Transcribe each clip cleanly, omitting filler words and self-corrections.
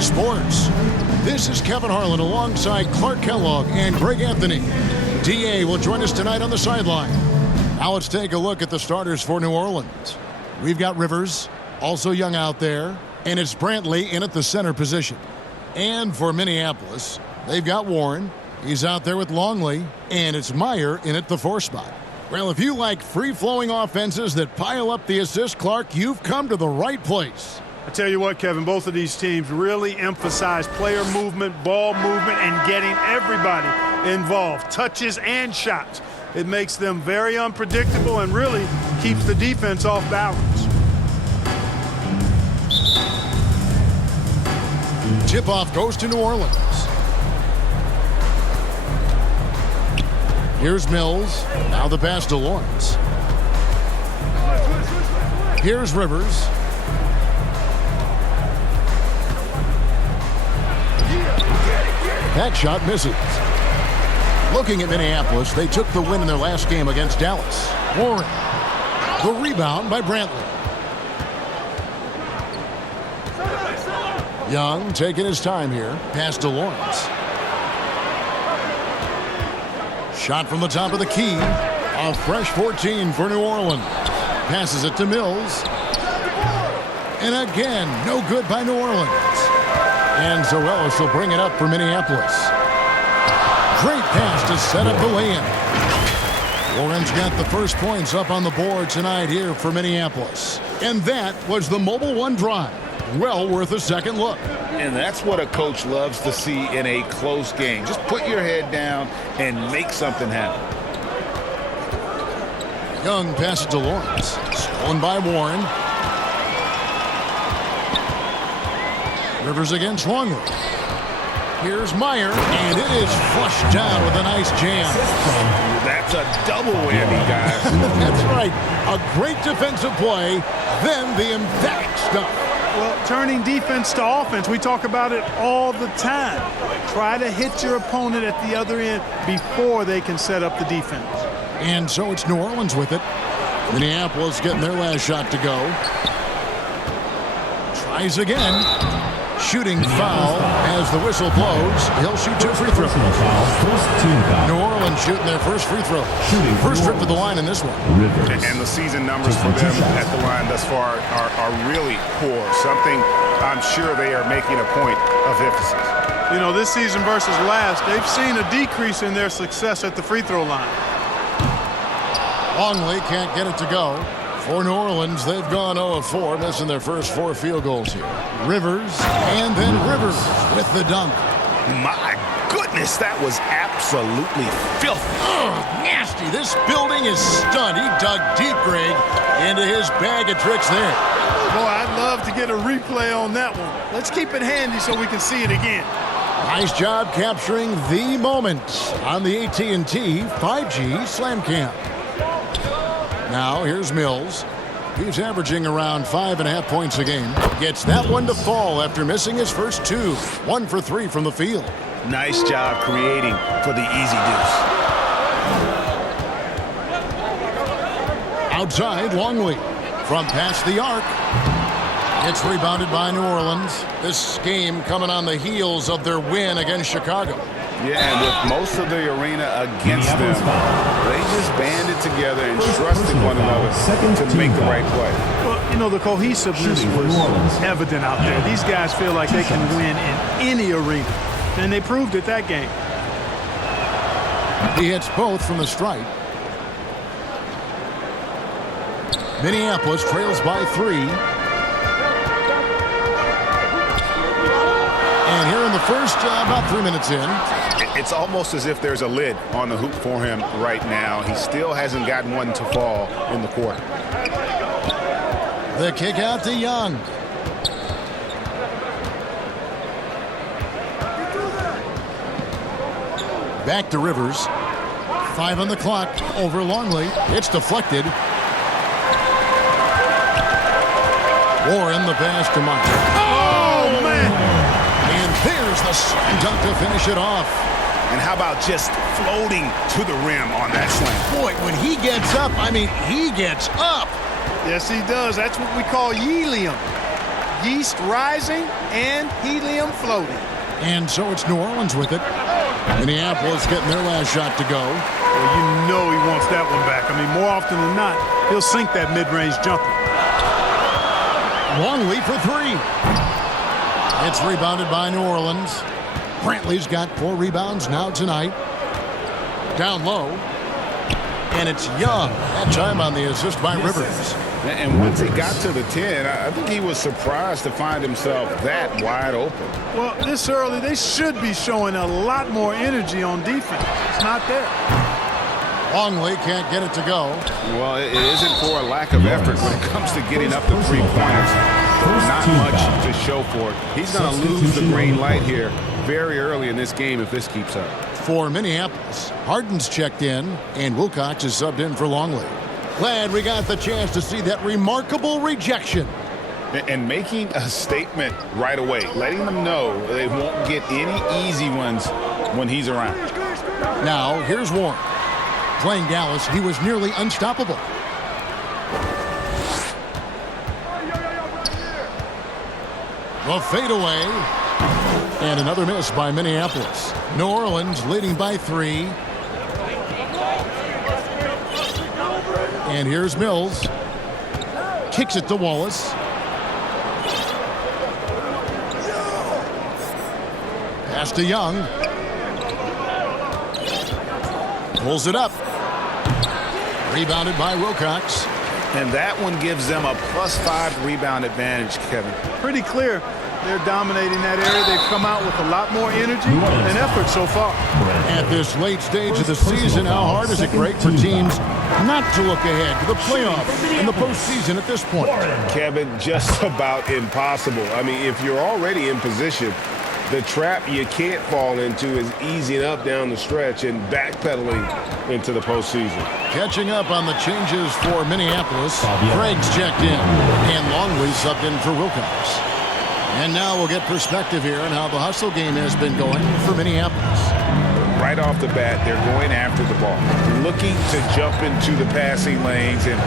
W25 Sports. This is Kevin Harlan alongside Clark Kellogg and Greg Anthony. DA will join us tonight on the sideline. Now let's take a look at the starters for New Orleans. We've got Rivers, also young out there, and it's Brantley in at the center position. And for Minneapolis, they've got Warren. He's out there with Longley, and it's Meyer in at the 4 spot. Well, if you like free-flowing offenses that pile up the assist, Clark, you've come to the right place. I tell you what, Kevin, both of these teams really emphasize player movement, ball movement, and getting everybody involved, touches and shots. It makes them very unpredictable and really keeps the defense off balance. Tip-off goes to New Orleans. Here's Mills. Now the pass to Lawrence. Here's Rivers. That shot misses. Looking at Minneapolis, they took the win in their last game against Dallas. Warren. The rebound by Brantley. Young taking his time here. Pass to Lawrence. Shot from the top of the key. A fresh 14 for New Orleans. Passes it to Mills. And again, no good by New Orleans. And Zorellis will bring it up for Minneapolis. Great pass to set up the lay-in. Warren's got the first points up on the board tonight here for Minneapolis. And that was the Mobile One drive. Well worth a second look. And that's what a coach loves to see in a close game. Just put your head down and make something happen. Young passes to Lawrence. Stolen by Warren. Rivers against Longley. Here's Meyer, and it is flushed down with a nice jam. That's a double whammy, guys. That's right. A great defensive play, then the emphatic stuff. Well, turning defense to offense, we talk about it all the time. Try to hit your opponent at the other end before they can set up the defense. And so it's New Orleans with it. Minneapolis getting their last shot to go. Tries again. Shooting foul as the whistle blows. He'll shoot 2 free throws. New Orleans shooting their first free throw. First trip to the line in this one. And the season numbers for them at the line thus far are really poor. Something I'm sure they are making a point of emphasis. You know, this season versus last, they've seen a decrease in their success at the free throw line. Longley can't get it to go. For New Orleans, they've gone 0 of 4, missing their first 4 field goals here. Rivers, and then Rivers with the dunk. My goodness, that was absolutely filthy. Oh, nasty. This building is stunned. He dug deep, Greg, into his bag of tricks there. Boy, I'd love to get a replay on that one. Let's keep it handy so we can see it again. Nice job capturing the moment on the AT&T 5G Slam Cam. Now, here's Mills. He's averaging around 5.5 points a game. Gets that one to fall after missing his first 2. 1 for 3 from the field. Nice job creating for the easy deuce. Outside, Longley. From past the arc. It's rebounded by New Orleans. This game coming on the heels of their win against Chicago. Yeah, and with most of the arena against them, they just banded together and trusted one another to make the right play. Well, you know, the cohesiveness was evident out there. These guys feel like they can win in any arena, and they proved it that game. He hits both from the stripe. Minneapolis trails by 3. And here in the first, about 3 minutes in. It's almost as if there's a lid on the hoop for him right now. He still hasn't gotten one to fall in the quarter. The kick out to Young. Back to Rivers. 5 on the clock over Longley. It's deflected. Warren the pass to Meyer. Oh, man! And there's the slam dunk to finish it off. And how about just floating to the rim on that slam? Boy, when he gets up, I mean, he gets up. Yes, he does. That's what we call helium. yeast rising and helium floating. And so it's New Orleans with it. Minneapolis getting their last shot to go. Well, you know he wants that one back. I mean, more often than not, he'll sink that mid-range jumper. Long lead for three. It's rebounded by New Orleans. Brantley's got 4 rebounds now tonight. Down low. And it's Young. That time on the assist by Rivers. And once he got to the 10, I think he was surprised to find himself that wide open. Well, this early, they should be showing a lot more energy on defense. It's not there. Longley can't get it to go. Well, it isn't for a lack of effort when it comes to getting up the 3-pointers. Not much to show for it. He's going to lose the green light here very early in this game if this keeps up. For Minneapolis, Harden's checked in, and Wilcox is subbed in for Longley. Glad we got the chance to see that remarkable rejection. And making a statement right away, letting them know they won't get any easy ones when he's around. Now, here's Warren. Playing Dallas, he was nearly unstoppable. The fadeaway. And another miss by Minneapolis. New Orleans leading by 3. And here's Mills. Kicks it to Wallace. Pass to Young. Pulls it up. Rebounded by Wilcox. And that one gives them a +5 rebound advantage, Kevin. Pretty clear. They're dominating that area. They've come out with a lot more energy and effort so far. At this late stage of the season, how hard is it great for teams not to look ahead to the playoffs and the postseason at this point? Kevin, just about impossible. I mean, if you're already in position, the trap you can't fall into is easing up down the stretch and backpedaling into the postseason. Catching up on the changes for Minneapolis. Craig's checked in, and Longley subbed in for Wilcox. And now we'll get perspective here on how the hustle game has been going for Minneapolis. Right off the bat, they're going after the ball, looking to jump into the passing lanes and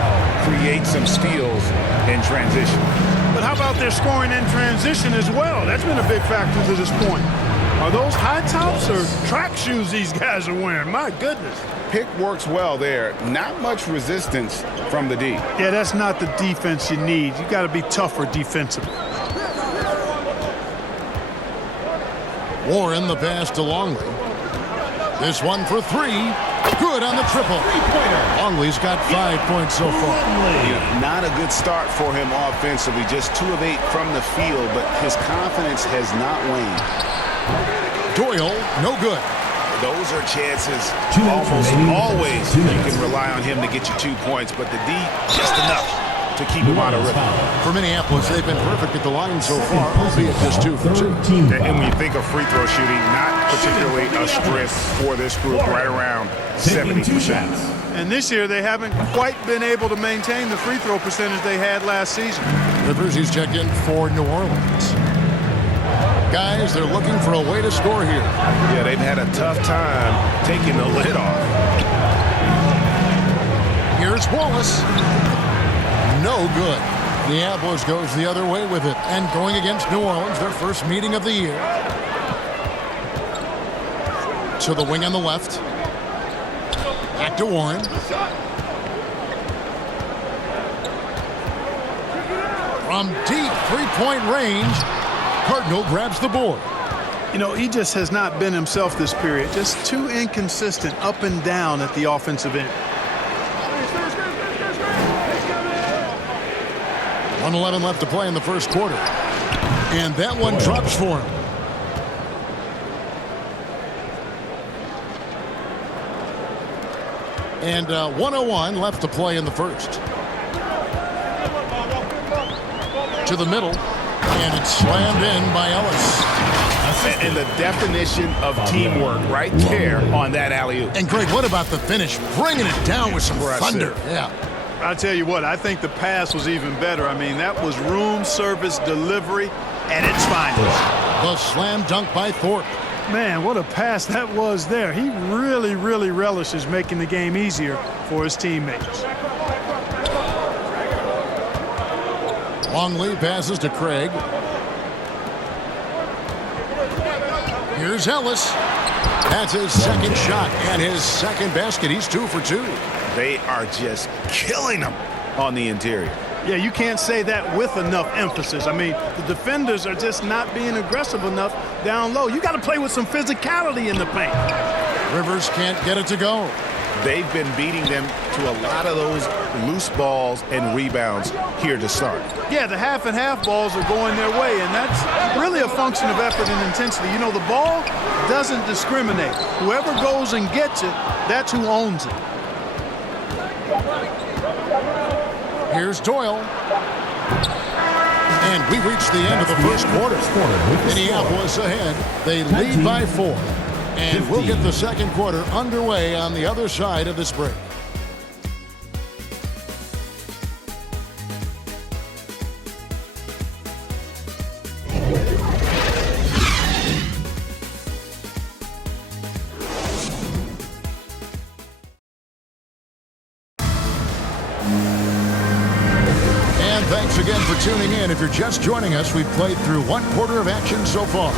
create some steals in transition. But how about their scoring in transition as well? That's been a big factor to this point. Are those high tops or track shoes these guys are wearing? My goodness. Pick works well there. Not much resistance from the D. Yeah, that's not the defense you need. You got to be tougher defensively. Warren the pass to Longley. This one for 3. Good on the triple. Longley's got 5 points so far. Yeah, not a good start for him offensively. Just 2 of 8 from the field, but his confidence has not waned. Doyle, no good. Those are chances almost always you can rely on him to get you 2 points, but the D, just enough to keep him out of rhythm. For Minneapolis, they've been perfect at the line so far, albeit just 2 for 2. And when you think of free throw shooting, not particularly a strength for this group, right around 70%. And this year, they haven't quite been able to maintain the free throw percentage they had last season. Rivers, he's checked in for New Orleans. Guys, they're looking for a way to score here. Yeah, they've had a tough time taking the lid off. Here's Wallace. No good. Minneapolis goes the other way with it. And going against New Orleans, their first meeting of the year. To the wing on the left. Back to Warren. From deep 3-point range, Cardinal grabs the board. You know, he just has not been himself this period. Just too inconsistent up and down at the offensive end. 1:11 left to play in the first quarter. And that one drops for him. And 1:01 left to play in the first. To the middle. And it's slammed in by Ellis. And the definition of teamwork right there on that alley-oop. And Greg, what about the finish? Bringing it down with some thunder. Yeah. I'll tell you what, I think the pass was even better. I mean, that was room service delivery at its finest. The slam dunk by Thorpe. Man, what a pass that was there. He really, really relishes making the game easier for his teammates. Longley passes to Craig. Here's Ellis. That's his second shot and his second basket. He's 2 for 2. They are just killing them on the interior. Yeah, you can't say that with enough emphasis. I mean, the defenders are just not being aggressive enough down low. You got to play with some physicality in the paint. Rivers can't get it to go. They've been beating them to a lot of those loose balls and rebounds here to start. Yeah, the half and half balls are going their way, and that's really a function of effort and intensity. You know, the ball doesn't discriminate. Whoever goes and gets it, that's who owns it. Here's Doyle. And we reach the end of the first quarter. Minneapolis ahead. They lead by 4. And we'll get the second quarter underway on the other side of this break. Thanks again for tuning in. If you're just joining us, we've played through 1 quarter of action so far.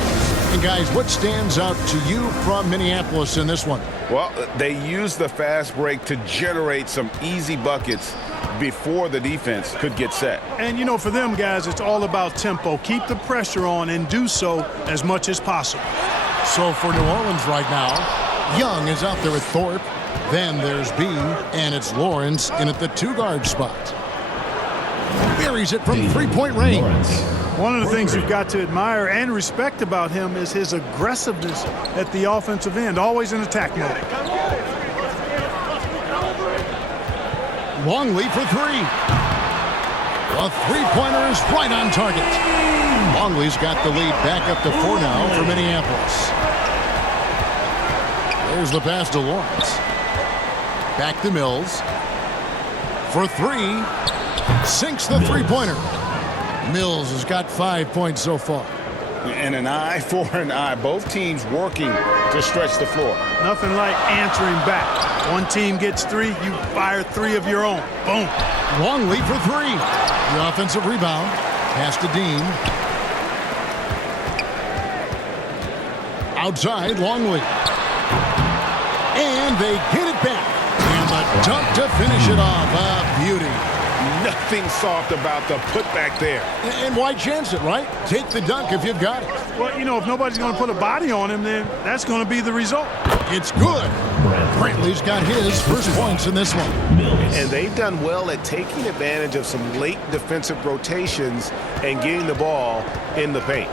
And guys, what stands out to you from Minneapolis in this one? Well, they used the fast break to generate some easy buckets before the defense could get set. And, you know, for them guys, it's all about tempo. Keep the pressure on and do so as much as possible. So for New Orleans right now, Young is out there with Thorpe. Then there's B, and it's Lawrence in at the 2-guard spot. Buries it from 3-point range. One of the things you've got to admire and respect about him is his aggressiveness at the offensive end, always in attack mode. Longley for 3. A 3-pointer is right on target. Longley's got the lead back up to 4 now for Minneapolis. There's the pass to Lawrence. Back to Mills. For 3. Sinks the 3-pointer. Mills has got 5 points so far. And an eye for an eye. Both teams working to stretch the floor. Nothing like answering back. One team gets 3, you fire 3 of your own. Boom. Longley for 3. The offensive rebound. Pass to Dean. Outside, Longley. And they get it back. And the dunk to finish it off. A beauty. Nothing soft about the putback there. And why chance it, right? Take the dunk if you've got it. Well, you know, if nobody's going to put a body on him, then that's going to be the result. It's good. Brantley's got his first points in this one. And they've done well at taking advantage of some late defensive rotations and getting the ball in the paint.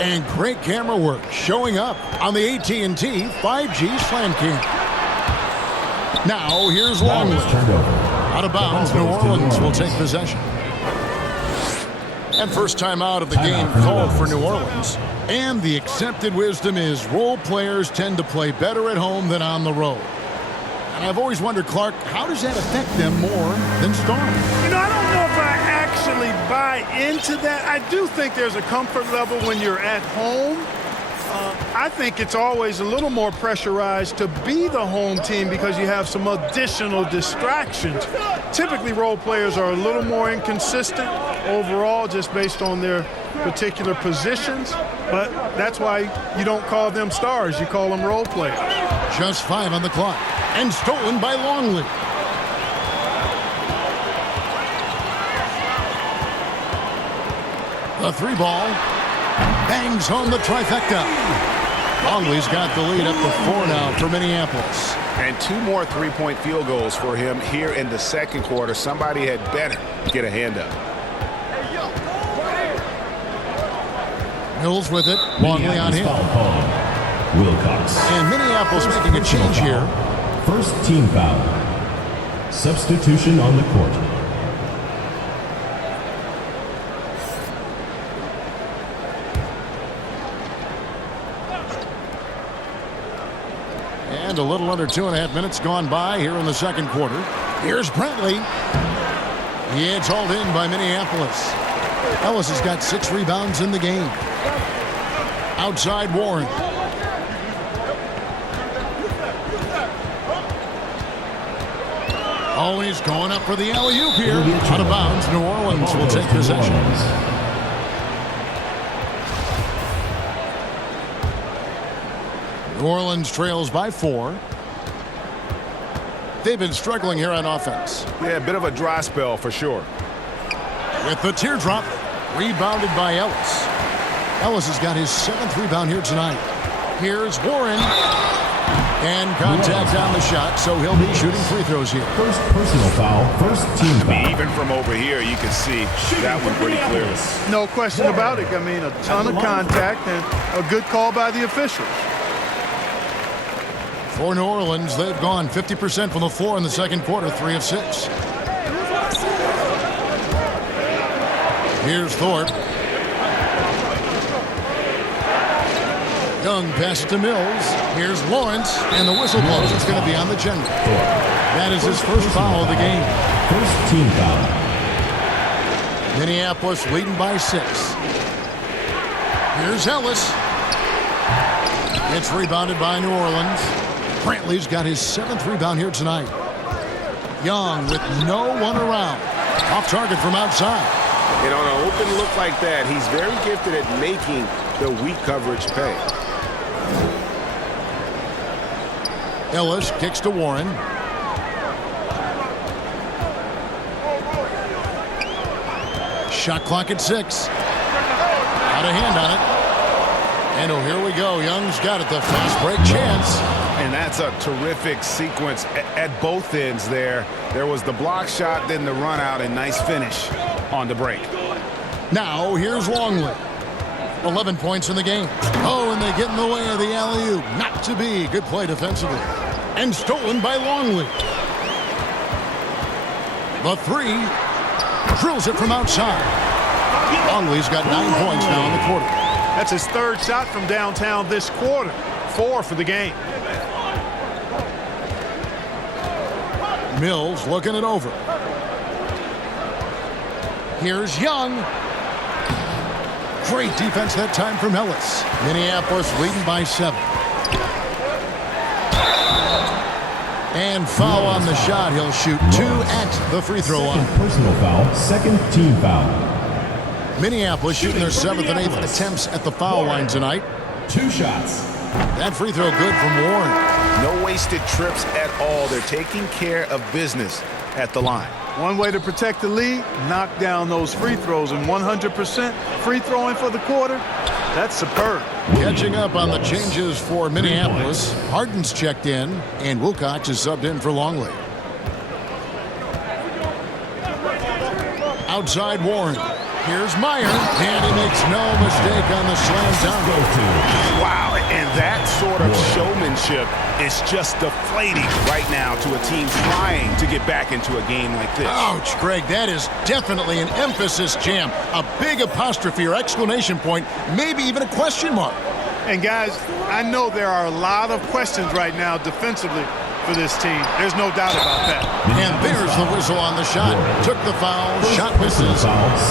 And great camera work showing up on the AT&T 5G Slam Cam. Now here's Longley. Out of bounds, New Orleans will take possession. And first time out of the game called for New Orleans. And the accepted wisdom is role players tend to play better at home than on the road. And I've always wondered, Clark, how does that affect them more than stars? You know, I don't know if I actually buy into that. I do think there's a comfort level when you're at home. I think it's always a little more pressurized to be the home team because you have some additional distractions. Typically, role players are a little more inconsistent overall just based on their particular positions, but that's why you don't call them stars. You call them role players. Just 5 on the clock, and stolen by Longley. The 3-ball. Bangs home the trifecta. Longley's got the lead up to 4 now for Minneapolis. And 2 more 3-point field goals for him here in the second quarter. Somebody had better get a hand up. Mills with it. Longley on him. Wilcox. And Minneapolis making a change here. First team foul. Substitution on the court. And a little under 2.5 minutes gone by here in the second quarter. Here's Brantley. It's hauled in by Minneapolis. Ellis has got 6 rebounds in the game. Outside Warren. Oh, he's going up for the alley-oop here. Out of bounds. New Orleans will take possession. New Orleans trails by 4. They've been struggling here on offense. Yeah, a bit of a dry spell for sure. With the teardrop, rebounded by Ellis. Ellis has got his 7th rebound here tonight. Here's Warren. And contact on the shot, so he'll be shooting free throws here. First personal foul, first team foul. Even from over here, you can see that one pretty clearly. No question about it. I mean, a ton of contact and a good call by the officials. For New Orleans, they've gone 50% from the floor in the second quarter, 3 of 6. Here's Thorpe. Young passes to Mills. Here's Lawrence, and the whistle blows. It's going to be on the general. That is his first foul of the game. First team foul. Minneapolis leading by 6. Here's Ellis. It's rebounded by New Orleans. Brantley's got his 7th rebound here tonight. Young with no one around. Off target from outside. And on an open look like that, he's very gifted at making the weak coverage pay. Ellis kicks to Warren. Shot clock at 6. Out of hand on it. And oh, here we go. Young's got it. The fast break chance. And that's a terrific sequence at both ends there. There was the block shot, then the run out, and nice finish on the break. Now here's Longley. 11 points in the game. Oh, and they get in the way of the alley-oop. Not to be. Good play defensively. And stolen by Longley. The 3. Drills it from outside. Longley's got 9 points now in the quarter. That's his 3rd shot from downtown this quarter. 4 for the game. Mills looking it over. Here's Young. Great defense that time from Ellis. Minneapolis leading by 7. And foul on the shot. He'll shoot 2 at the free throw line. Personal foul, second team foul. Minneapolis shooting their 7th and 8th attempts at the foul line tonight. 2 shots. That free throw good from Warren. No wasted trips at all. They're taking care of business at the line. One way to protect the lead, knock down those free throws, and 100% free throwing for the quarter. That's superb. Catching up on the changes for Minneapolis. Harden's checked in, and Wilcox is subbed in for Longley. Outside Warren. Here's Meyer, and he makes no mistake on the slam dunk. Wow, and that sort of showmanship is just deflating right now to a team trying to get back into a game like this. Ouch, Greg, that is definitely an emphasis jam. A big apostrophe or exclamation point, maybe even a question mark. And guys, I know there are a lot of questions right now defensively for this team. There's no doubt about that. And there's the whistle on the shot. Took the foul, shot misses.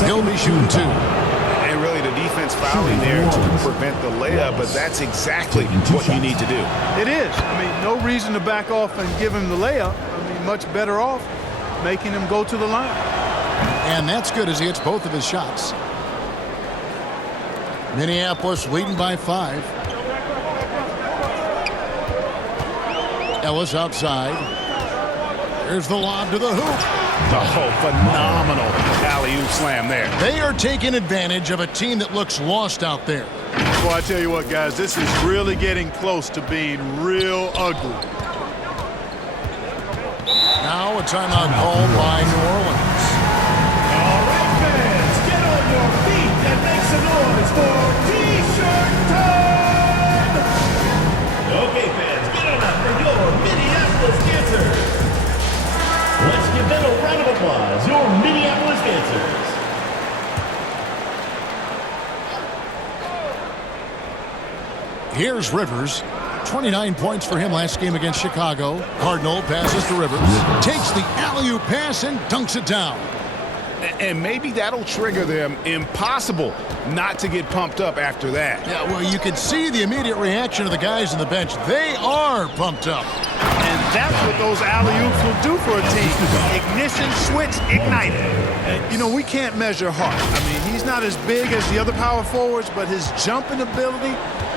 He'll be shooting 2. And really the defense fouling there to prevent the layup, but that's exactly what you need to do. It is. I mean, no reason to back off and give him the layup. I mean, much better off making him go to the line. And that's good as he hits both of his shots. Minneapolis leading by 5. Ellis outside. Here's the lob to the hoop. Oh, phenomenal alley-oop slam there. They are taking advantage of a team that looks lost out there. Well, I tell you what, guys, this is really getting close to being real ugly. Now a timeout called by New Orleans. All right, fans, get on your feet and make some noise for T-shirt time! Okay, fans, get on up for your Minneapolis dancers. Let's give them a round of applause, your Minneapolis dancers. Here's Rivers. 29 points for him last game against Chicago. Cardinal passes to Rivers. Takes the alley-oop pass and dunks it down. And maybe that'll trigger them. Impossible not to get pumped up after that. Yeah, well, you can see the immediate reaction of the guys on the bench. They are pumped up. And That's what those alley-oops will do for a team. Ignition switch ignited. And, you know, we can't measure Hart. I mean, he's not as big as the other power forwards, but his jumping ability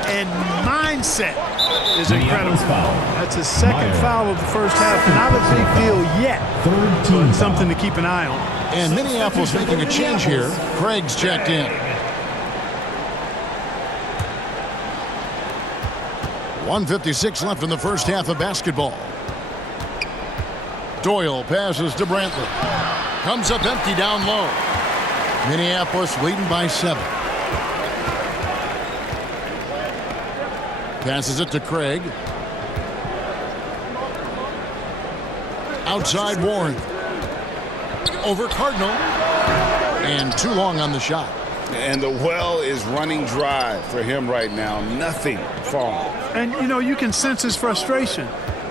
and mindset is incredible. That's his second foul of the first half. Not a big deal yet, but something to keep an eye on. And Minneapolis making a change here. Craig's checked in. 1:56 left in the first half of basketball. Doyle passes to Brantley. Comes up empty down low. Minneapolis leading by 7. Passes it to Craig. Outside Warren. Over Cardinal. And too long on the shot. And the well is running dry for him right now. Nothing falling. And, you know, you can sense his frustration.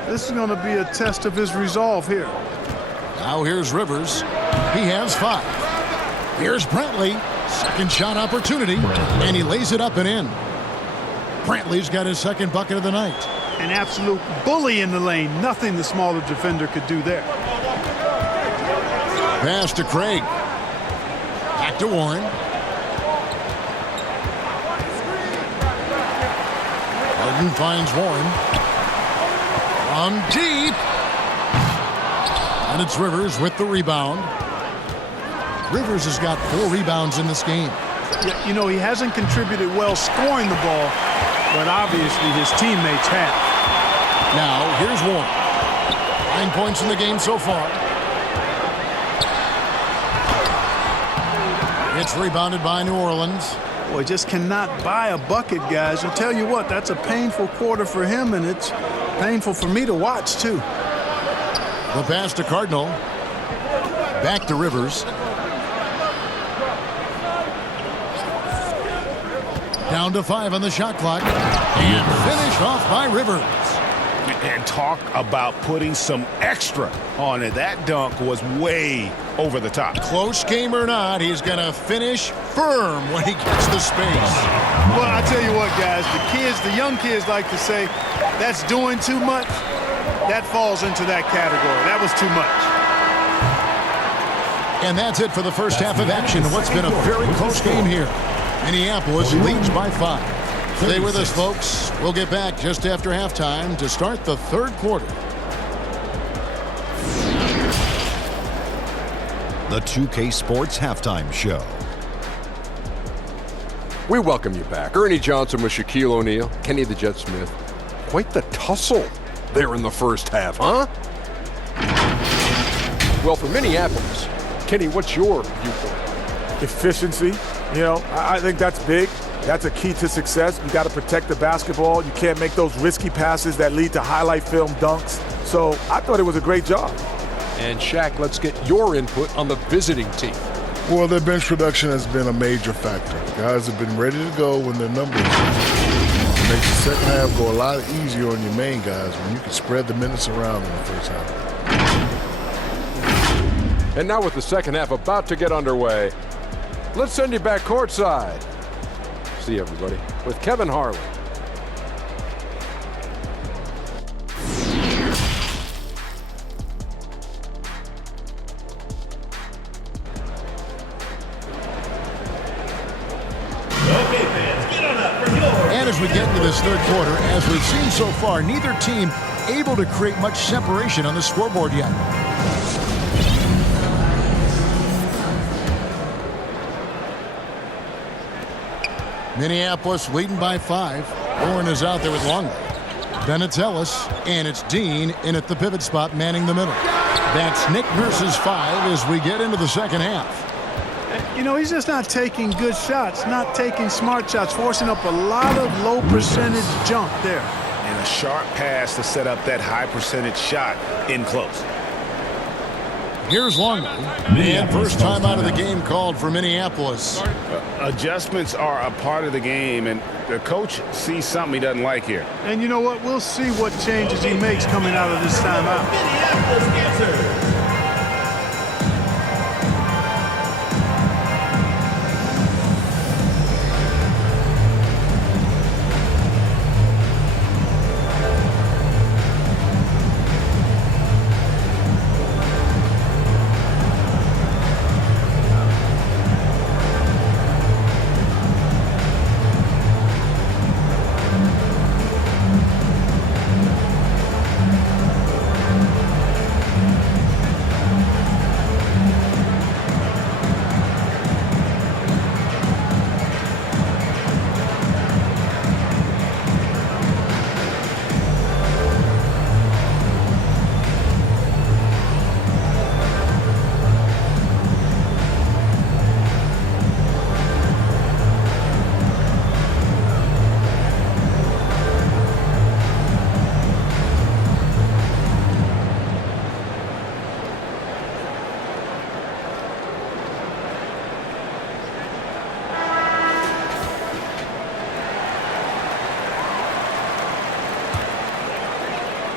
This is going to be a test of his resolve here. Now here's Rivers. He has 5. Here's Brantley. Second shot opportunity. And he lays it up and in. Brantley's got his second bucket of the night. An absolute bully in the lane. Nothing the smaller defender could do there. Pass to Craig. Back to Warren. Harden finds Warren. From deep. And it's Rivers with the rebound. Rivers has got 4 rebounds in this game. Yeah, you know, he hasn't contributed well scoring the ball, but obviously his teammates have. Now, here's Warren. 9 points in the game so far. It's rebounded by New Orleans. Boy, just cannot buy a bucket, guys. I'll tell you what, that's a painful quarter for him, and it's painful for me to watch, too. The pass to Cardinal. Back to Rivers. Down to 5 on the shot clock. And finished off by Rivers. And talk about putting some extra on it. That dunk was way over the top. Close game or not, he's going to finish firm when he gets the space. Well, I tell you what, guys, the young kids like to say, that's doing too much. That falls into that category. That was too much. And that's it for the first half of action. What's been a very close game here. Minneapolis leads by 5. Stay with us, folks. We'll get back just after halftime to start the third quarter. The 2K Sports Halftime Show. We welcome you back. Ernie Johnson with Shaquille O'Neal, Kenny the Jet Smith. Quite the tussle there in the first half, huh? Well, for Minneapolis, Kenny, what's your viewpoint? Efficiency. You know, I think that's big. That's a key to success. You got to protect the basketball. You can't make those risky passes that lead to highlight film dunks. So I thought it was a great job. And Shaq, let's get your input on the visiting team. Well, their bench production has been a major factor. Guys have been ready to go when their numbers. It makes the second half go a lot easier on your main guys when you can spread the minutes around in the first half. And now with the second half about to get underway, let's send you back courtside. See everybody with Kevin Harlan. And as we get into this third quarter, as we've seen so far, neither team able to create much separation on the scoreboard yet. Minneapolis leading by 5. Warren is out there with Longley. Then it's Ellis, and it's Dean in at the pivot spot, manning the middle. That's Nick Nurse's 5 as we get into the second half. You know, he's just not taking good shots, not taking smart shots, forcing up a lot of low percentage jump there. And a sharp pass to set up that high percentage shot in close. Here's Longley. And first time out of the game called for Minneapolis. Adjustments are a part of the game, and the coach sees something he doesn't like here. And you know what? We'll see what changes he makes coming out of this timeout. Minneapolis answer.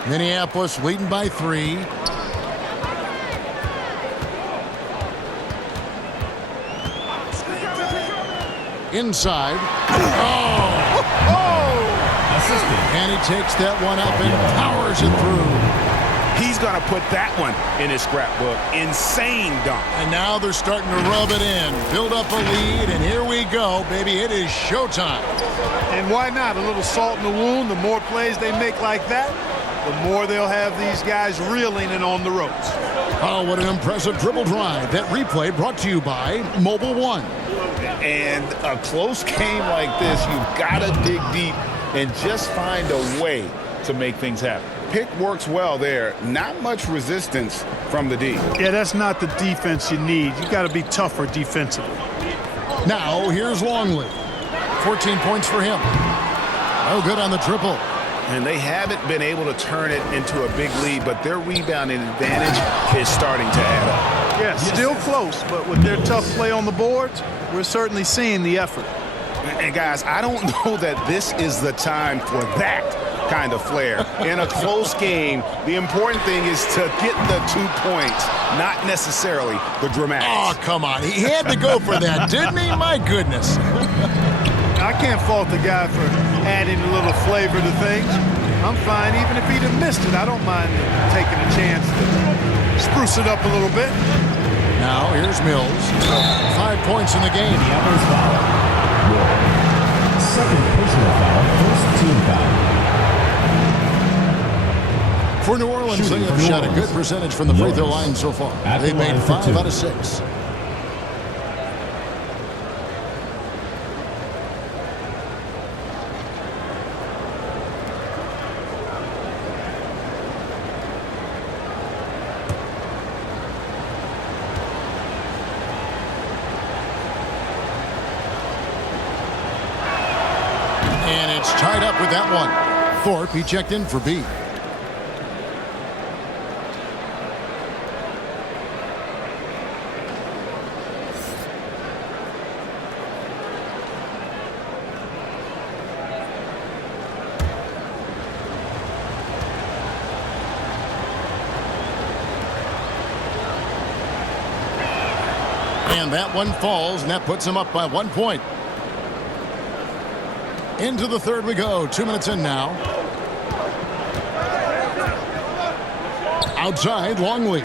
Minneapolis leading by 3. Inside. And he takes that one up and powers it through. He's going to put that one in his scrapbook. Insane dunk. And now they're starting to rub it in. Build up a lead, and here we go, baby. It is showtime. And why not? A little salt in the wound. The more plays they make like that, the more they'll have these guys reeling and on the ropes. Oh, what an impressive dribble drive. That replay brought to you by Mobile One. And a close game like this, you've got to dig deep and just find a way to make things happen. Pick works well there. Not much resistance from the D. Yeah, that's not the defense you need. You got to be tougher defensively. Now, here's Longley. 14 points for him. Oh, good on the triple. And they haven't been able to turn it into a big lead, but their rebounding advantage is starting to add up. Yeah, still close, but with their tough play on the boards, we're certainly seeing the effort. And guys, I don't know that this is the time for that kind of flair. In a close game, the important thing is to get the 2 points, not necessarily the dramatics. Oh, come on. He had to go for that, didn't he? My goodness. I can't fault the guy for adding a little flavor to things. I'm fine. Even if he'd have missed it, I don't mind taking a chance to spruce it up a little bit. Now, here's Mills. 5 points in the game. Second personal foul, first team foul. For New Orleans, they have shot a good percentage from the free throw line so far. They've made 5 out of 6. And it's tied up with that one. Thorpe, he checked in for B. And that one falls, and that puts him up by 1 point. Into the third we go. 2 minutes in now. Outside, Longley.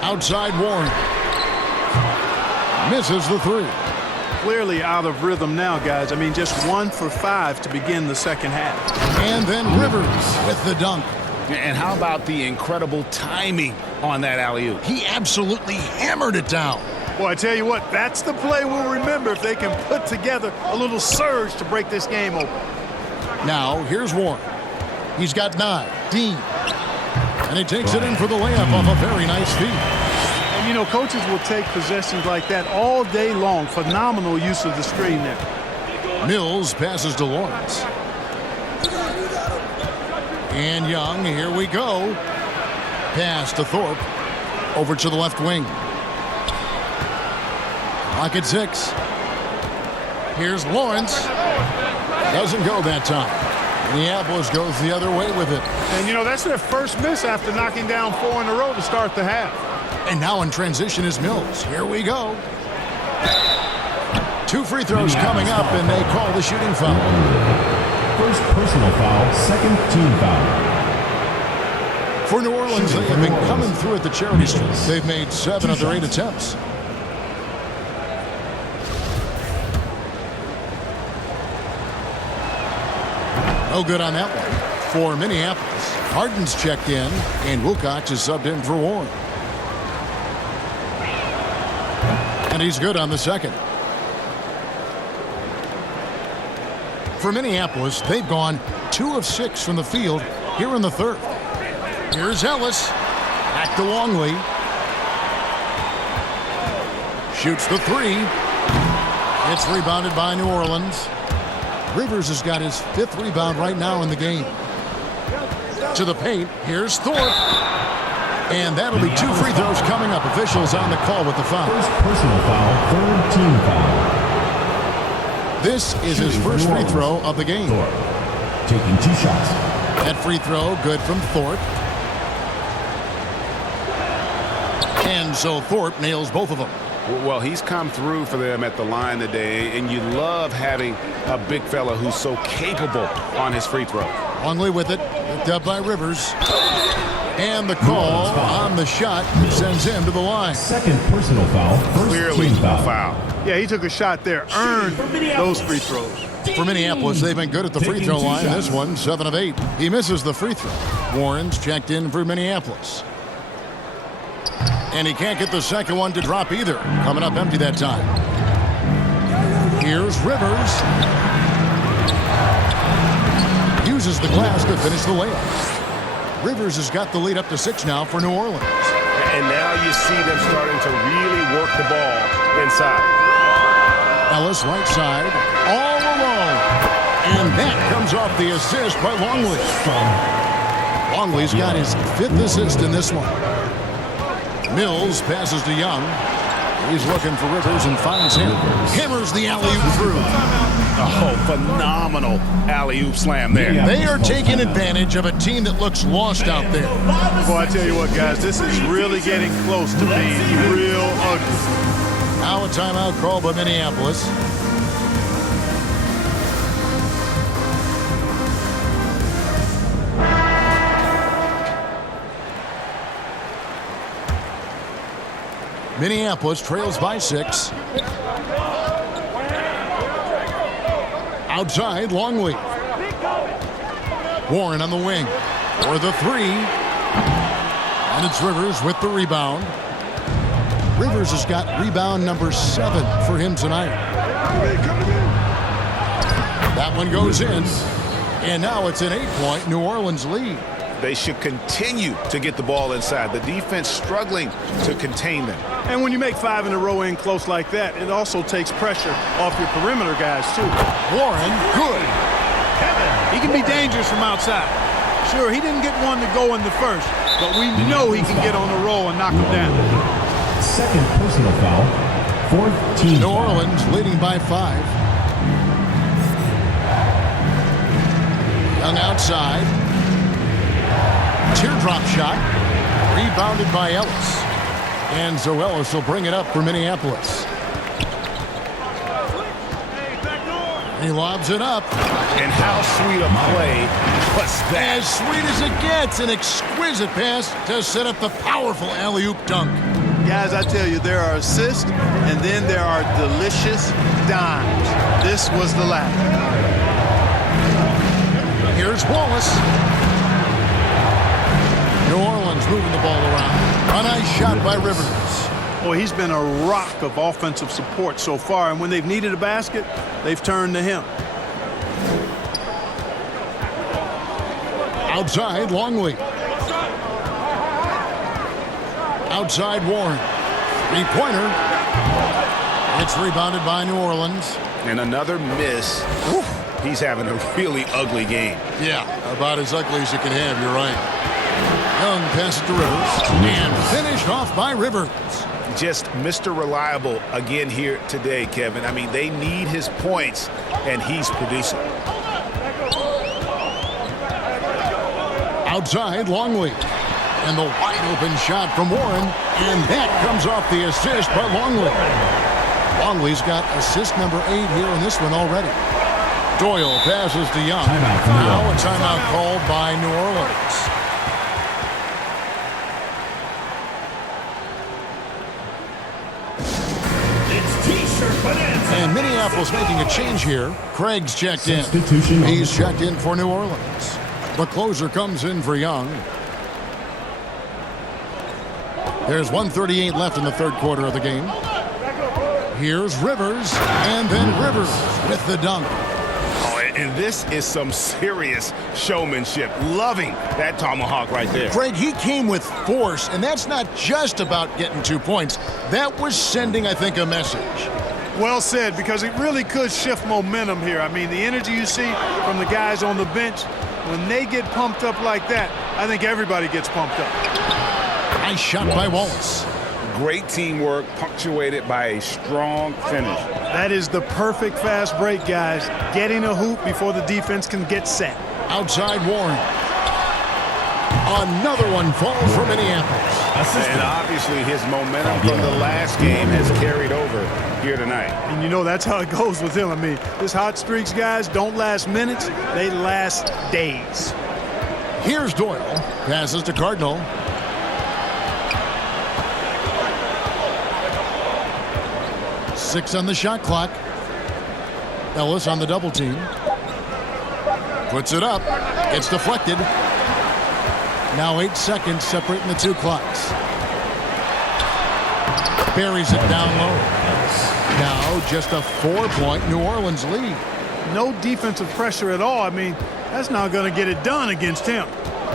Outside, Warren. Misses the 3. Clearly out of rhythm now, guys. I mean, just 1 for 5 to begin the second half. And then Rivers with the dunk. And how about the incredible timing on that alley-oop? He absolutely hammered it down. Boy, I tell you what, that's the play we'll remember if they can put together a little surge to break this game open. Now, here's Warren. He's got 9. Dean. And he takes it in for the layup off a very nice feed. And, you know, coaches will take possessions like that all day long. Phenomenal use of the screen there. Mills passes to Lawrence. And Young, here we go. Pass to Thorpe. Over to the left wing. Clock at 6. Here's Lawrence. Doesn't go that time. Minneapolis goes the other way with it. And, you know, that's their first miss after knocking down 4 in a row to start the half. And now in transition is Mills. Here we go. 2 free throws coming up, and they call the shooting foul. First personal foul, second team foul. For New Orleans, they have been coming through at the charity stripe. They've made 7 of their 8 attempts. No good on that one. For Minneapolis, Harden's checked in, and Wilcox is subbed in for Warren. And he's good on the second. For Minneapolis, they've gone 2 of 6 from the field here in the third. Here's Ellis. Back to Longley. Shoots the 3. It's rebounded by New Orleans. Rivers has got his 5th rebound right now in the game. To the paint. Here's Thorpe. And that'll be 2 free throws coming up. Officials on the call with the foul. First personal foul, third team foul. This is his first free throw of the game. taking 2 shots. That free throw, good from Thorpe. And so Thorpe nails both of them. Well, he's come through for them at the line today, and you love having a big fella who's so capable on his free throw. Longley with it, picked up by Rivers. And the call on the shot sends him to the line. Second personal foul. First Clearly team a foul. Yeah, he took a shot there, earned those free throws. For Minneapolis, they've been good at the free throw line. This one, 7 of 8. He misses the free throw. Warren's checked in for Minneapolis. And he can't get the second one to drop either. Coming up empty that time. Here's Rivers. Uses the glass to finish the layup. Rivers has got the lead up to 6 now for New Orleans. And now you see them starting to really work the ball inside. Ellis right side, all alone. And that comes off the assist by Longley. Longley's got his 5th assist in this one. Mills passes to Young. He's looking for Rivers and finds him. Hammers the alley-oop through. Oh, phenomenal alley-oop slam there. They are taking advantage of a team that looks lost out there. Boy, I tell you what, guys, this is really getting close to being real ugly. Now a timeout called by Minneapolis. Minneapolis trails by 6. Outside, Longley. Warren on the wing for the 3. And it's Rivers with the rebound. Rivers has got rebound number 7 for him tonight. That one goes in. And now it's an 8-point New Orleans lead. They should continue to get the ball inside. The defense struggling to contain them. And when you make 5 in a row in close like that, it also takes pressure off your perimeter guys, too. Warren, good. He can be dangerous from outside. Sure, he didn't get one to go in the first, but we know he can get on the roll and knock him down. Second personal foul. 4th team New foul. Orleans leading by 5. Young outside. Teardrop shot. Rebounded by Ellis. And so Ellis will bring it up for Minneapolis. He lobs it up. And how sweet a play was that? As sweet as it gets. An exquisite pass to set up the powerful alley-oop dunk. Guys, I tell you, there are assists, and then there are delicious dimes. This was the latter. Here's Wallace. New Orleans moving the ball around. A nice shot by Rivers. Boy, he's been a rock of offensive support so far, and when they've needed a basket, they've turned to him. Outside, Longley. Outside, Warren. 3-pointer. It's rebounded by New Orleans. And another miss. Oof. He's having a really ugly game. Yeah, about as ugly as you can have, you're right. Young passes to Rivers. And finished off by Rivers. Just Mr. Reliable again here today, Kevin. I mean, they need his points, and he's producing. Outside, Longley. And the wide-open shot from Warren. And that comes off the assist by Longley. Longley's got assist number 8 here in this one already. Doyle passes to Young. Now a timeout called by New Orleans. And Minneapolis making a change here. Craig's checked in. He's checked in for New Orleans. The closer comes in for Young. There's 1:38 left in the 3rd quarter of the game. Here's Rivers, and then Rivers with the dunk. Oh, and this is some serious showmanship. Loving that tomahawk right there. Craig, he came with force, and that's not just about getting 2 points. That was sending, I think, a message. Well said, because it really could shift momentum here. I mean, the energy you see from the guys on the bench, when they get pumped up like that, I think everybody gets pumped up. Nice shot by Wallace. Great teamwork, punctuated by a strong finish. That is the perfect fast break, guys. Getting a hoop before the defense can get set. Outside Warren. Another one falls for Minneapolis. And obviously his momentum from the last game has carried over here tonight. And you know that's how it goes with him. I mean, his hot streaks, guys, don't last minutes. They last days. Here's Doyle. Passes to Cardinal. Six on the shot clock. Ellis on the double team. Puts it up. It's deflected. Now 8 seconds separating the two clocks. Buries it down low. Now just a 4-point New Orleans lead. No defensive pressure at all. I mean, that's not going to get it done against him.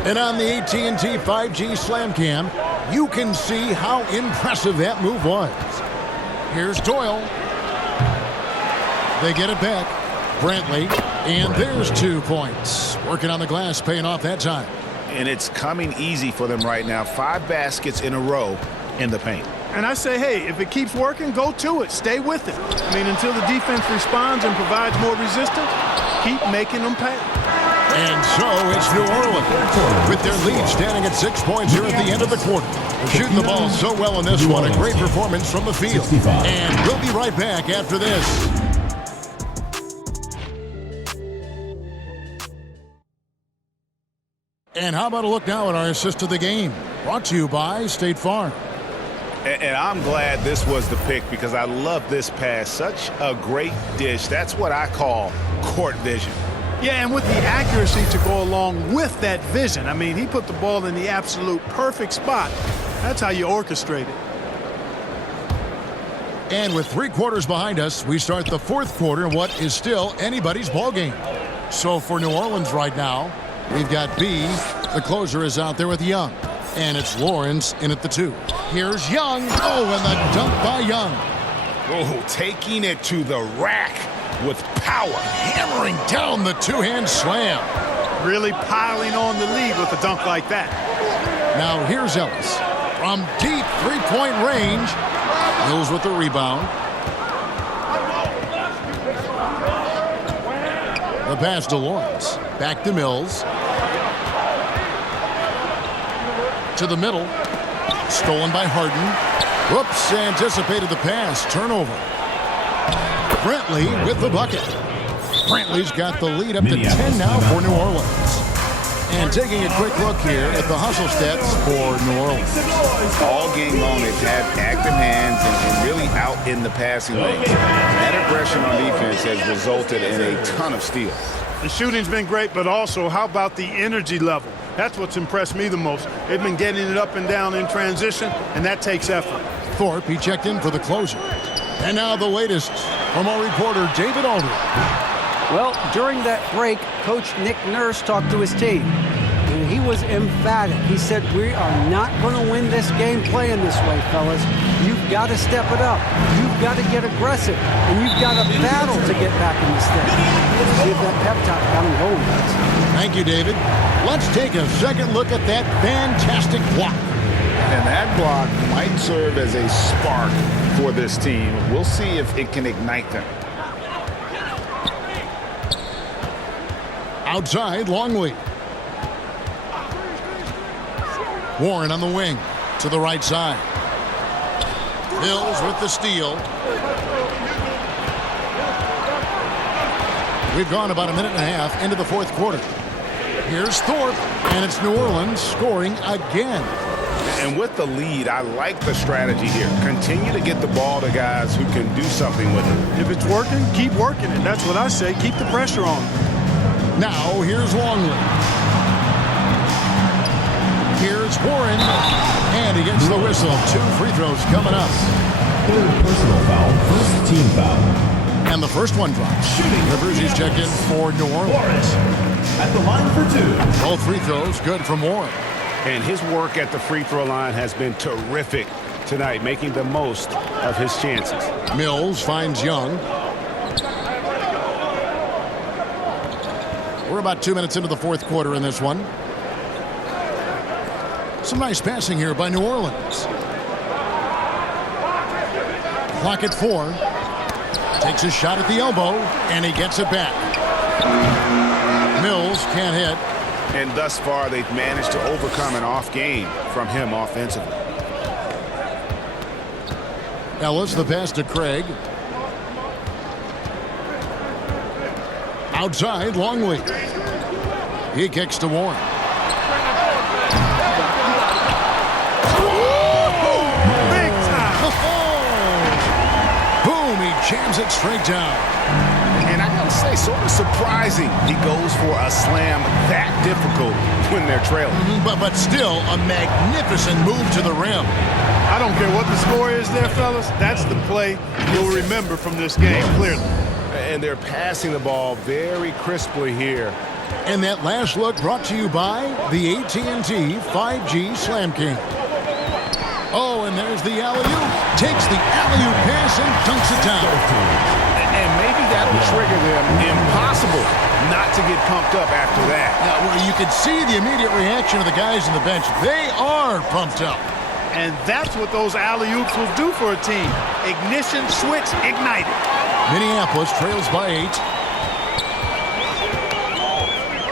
And on the AT&T 5G Slam Cam, you can see how impressive that move was. Here's Doyle. They get it back. Brantley. And there's 2 points. Working on the glass, paying off that time. And it's coming easy for them right now. 5 baskets in a row in the paint. And I say, hey, if it keeps working, go to it. Stay with it. I mean, until the defense responds and provides more resistance, keep making them pay. And so it's New Orleans with their lead standing at 6 points here at the end of the quarter. They're shooting the ball so well in this one. A great performance from the field. And we'll be right back after this. And how about a look now at our assist of the game? Brought to you by State Farm. And I'm glad this was the pick because I love this pass. Such a great dish. That's what I call court vision. Yeah, and with the accuracy to go along with that vision. I mean, he put the ball in the absolute perfect spot. That's how you orchestrate it. And with 3 quarters behind us, we start the 4th quarter in what is still anybody's ball game. So for New Orleans right now, we've got B. The closer is out there with Young. And it's Lawrence in at the 2. Here's Young. Oh, and the dunk by Young. Oh, taking it to the rack with power. Hammering down the 2-hand slam. Really piling on the lead with a dunk like that. Now here's Ellis. From deep 3-point range. Mills with the rebound. The pass to Lawrence. Back to Mills. To the middle. Stolen by Harden. Whoops, anticipated the pass. Turnover. Brantley with the bucket. Brantley's got the lead up to 10 now for New Orleans. And taking a quick look here at the hustle stats for New Orleans. All game long, they've had active hands and really out in the passing lane. That aggression on defense has resulted in a ton of steals. The shooting's been great, but also how about the energy level? That's what's impressed me the most. They've been getting it up and down in transition, and that takes effort. Thorpe, he checked in for the closer. And now the latest from our reporter, David Aldridge. Well, during that break, Coach Nick Nurse talked to his team, and he was emphatic. He said, we are not going to win this game playing this way, fellas. You've got to step it up. You've got to get aggressive, and you've got to battle to get back in this thing. Let's see if that pep talk got him going, guys. Thank you, David. Let's take a second look at that fantastic block. And that block might serve as a spark for this team. We'll see if it can ignite them. Outside, Longley. Warren on the wing to the right side. Mills with the steal. We've gone about a minute and a half into the 4th quarter. Here's Thorpe, and it's New Orleans scoring again. And with the lead, I like the strategy here. Continue to get the ball to guys who can do something with it. If it's working, keep working it. That's what I say. Keep the pressure on. Now, here's Longley. Here's Warren. And he gets the whistle. 2 free throws coming up. 3rd personal foul, 1st team foul. And the first one drops. Rivers, he's checked in for New Orleans. At the line for 2. Both free throws good from Warren. And his work at the free throw line has been terrific tonight, making the most of his chances. Mills finds Young. We're about 2 minutes into the 4th quarter in this one. Some nice passing here by New Orleans. Clock at 4. Takes a shot at the elbow, and he gets it back. Mills can't hit. And thus far, they've managed to overcome an off game from him offensively. Ellis, the pass to Craig. Outside, Longley. He kicks to Warren. Big time. Boom, he jams it straight down. And I gotta say, sort of surprising he goes for a slam that difficult when they're trailing. But still, a magnificent move to the rim. I don't care what the score is there, fellas. That's the play you'll remember from this game, clearly. And they're passing the ball very crisply here. And that last look brought to you by the AT&T 5G Slam King. Oh, and there's the alley-oop. Takes the alley-oop pass and dunks it down. And maybe that'll trigger them. Impossible not to get pumped up after that. Yeah, well, you could see the immediate reaction of the guys on the bench. They are pumped up. And that's what those alley-oops will do for a team. Ignition switch ignited. Minneapolis trails by 8.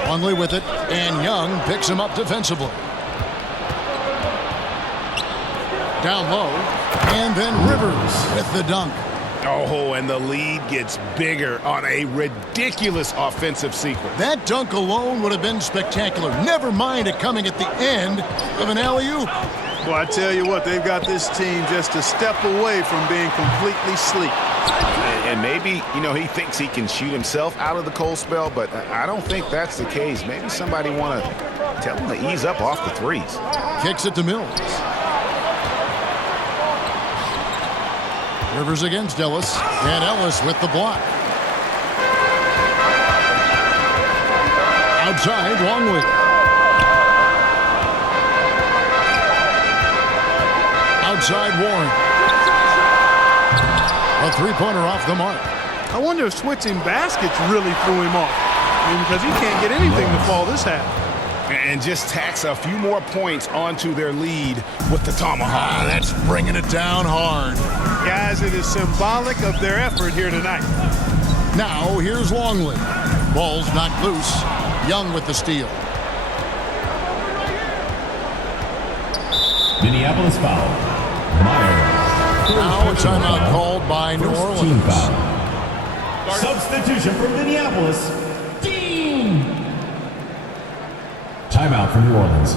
Longley with it, and Young picks him up defensively. Down low, and then Rivers with the dunk. Oh, and the lead gets bigger on a ridiculous offensive sequence. That dunk alone would have been spectacular. Never mind it coming at the end of an alley-oop. Well, I tell you what, they've got this team just a step away from being completely asleep. And maybe, he thinks he can shoot himself out of the cold spell, but I don't think that's the case. Maybe somebody want to tell him to ease up off the threes. Kicks it to Mills. Rivers against Ellis, and Ellis with the block. Outside, Longley. Outside, Warren. A three-pointer off the mark. I wonder if switching baskets really threw him off. Because he can't get anything to fall this half. And just tacks a few more points onto their lead with the tomahawk. That's bringing it down hard. Guys, it is symbolic of their effort here tonight. Now, here's Longley. Ball's knocked loose. Young with the steal. Minneapolis foul. Meyer. Now a timeout called by New First team Orleans. foul. Substitution for Minneapolis. Dean. Timeout for New Orleans.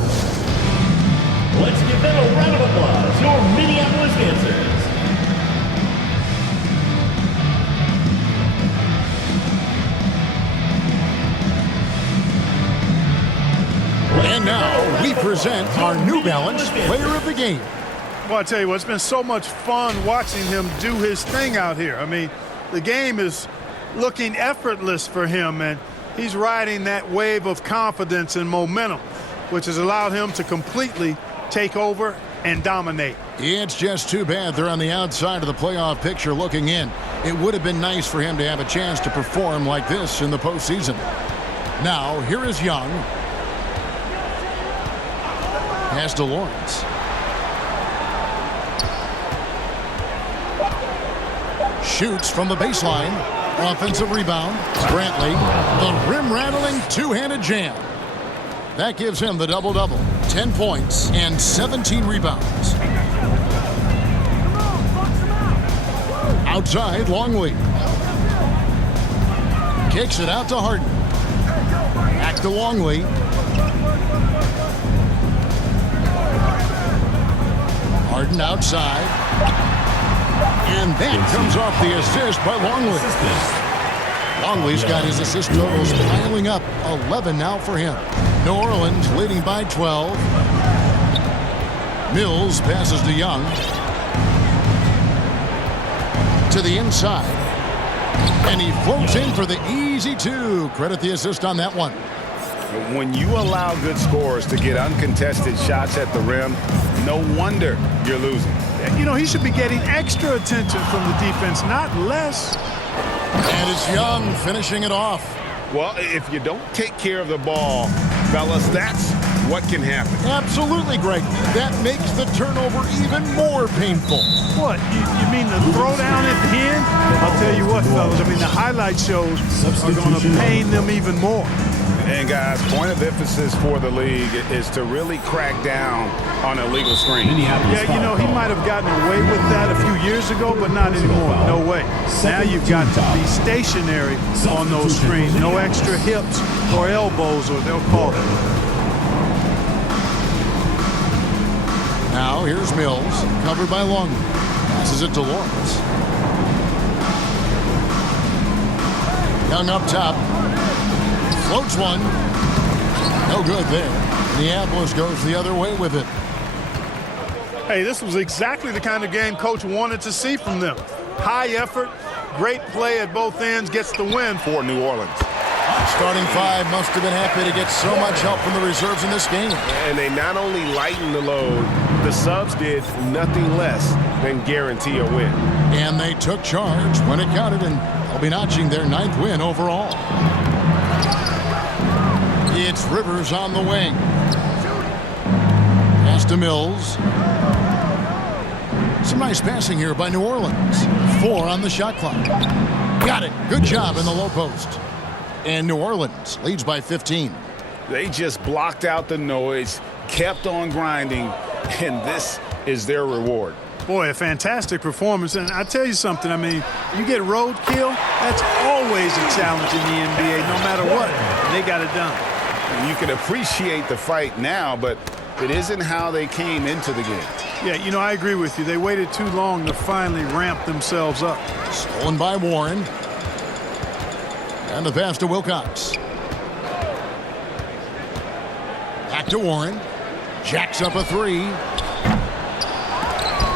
Let's give them a round of applause. Your Minneapolis dancers. And now we present our New Balance Player of the Game. Well, I tell you what, it's been so much fun watching him do his thing out here. I mean, the game is looking effortless for him, and he's riding that wave of confidence and momentum, which has allowed him to completely take over and dominate. It's just too bad they're on the outside of the playoff picture looking in. It would have been nice for him to have a chance to perform like this in the postseason. Now, here is Young. Pass to Lawrence. Shoots from the baseline. Offensive rebound. Brantley. The rim-rattling two-handed jam. That gives him the double-double. 10 points and 17 rebounds. Outside, Longley. Kicks it out to Harden. Back to Longley. Harden outside. And that comes off the assist by Longley. Longley's got his assist totals piling up. 11 now for him. New Orleans leading by 12. Mills passes to Young. To the inside. And he floats in for the easy two. Credit the assist on that one. When you allow good scorers to get uncontested shots at the rim, no wonder you're losing. You know, he should be getting extra attention from the defense, not less. And it's Young finishing it off. Well, if you don't take care of the ball, fellas, that's what can happen. Absolutely, Greg. That makes the turnover even more painful. What? You mean the throwdown at the end? I'll tell you what, fellas. I mean, the highlight shows are going to pain them even more. And guys, point of emphasis for the league is to really crack down on illegal screens. Yeah, you know, he might have gotten away with that a few years ago, but not anymore. No way. Now you've got to be stationary on those screens. No extra hips or elbows, or they'll call it. Now here's Mills, covered by Long. Passes it to Lawrence. Young up top. Floats one. No good there. Minneapolis goes the other way with it. Hey, this was exactly the kind of game Coach wanted to see from them. High effort, great play at both ends, gets the win for New Orleans. Starting five must have been happy to get so much help from the reserves in this game. And they not only lightened the load, the subs did nothing less than guarantee a win. And they took charge when it counted, and they'll be notching their 9th win overall. It's Rivers on the wing. Pass to Mills. Some nice passing here by New Orleans. 4 on the shot clock. Got it. Good job in the low post. And New Orleans leads by 15. They just blocked out the noise, kept on grinding, and this is their reward. Boy, a fantastic performance. And I tell you something, I mean, you get roadkill, that's always a challenge in the NBA, no matter what. They got it done. You can appreciate the fight now, but it isn't how they came into the game. Yeah, you know, I agree with you. They waited too long to finally ramp themselves up. Stolen by Warren. And the pass to Wilcox. Back to Warren. Jacks up a 3.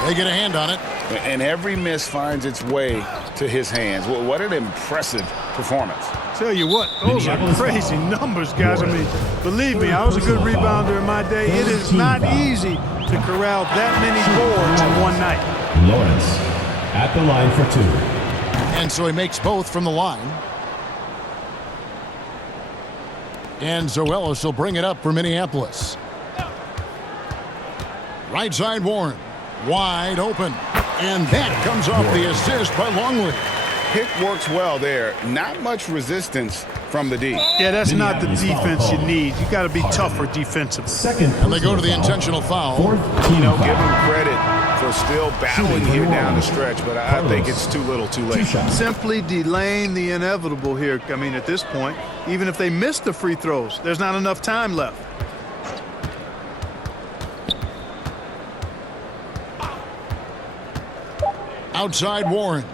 They get a hand on it. And every miss finds its way to his hands. Well, what an impressive performance. Tell you what, those are crazy numbers, guys. I mean, believe me, I was a good rebounder in my day. It is not easy to corral that many boards in one night. Lawrence at the line for 2. And so he makes both from the line. And Zoelos will bring it up for Minneapolis. Right side Warren. Wide open. And that comes off the assist by Longley. Pick works well there. Not much resistance from the D. Yeah, that's not the defense you need. You got to be tougher defensively. And they go to the intentional foul. You know, give them credit for still battling here down the stretch, but I think it's too little too late. Simply delaying the inevitable here. I mean, at this point, even if they miss the free throws, there's not enough time left. Outside Warren.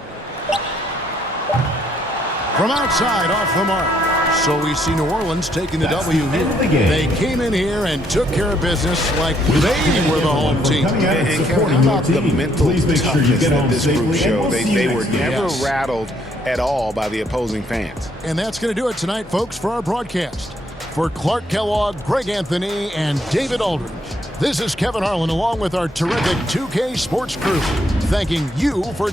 From outside, off the mark. So we see New Orleans taking the W here. They came in here and took care of business like they were the home team. And Kevin, how about the mental toughness that this group showed? They were never rattled at all by the opposing fans. And that's going to do it tonight, folks, for our broadcast. For Clark Kellogg, Greg Anthony, and David Aldridge, this is Kevin Harlan along with our terrific 2K Sports crew, thanking you for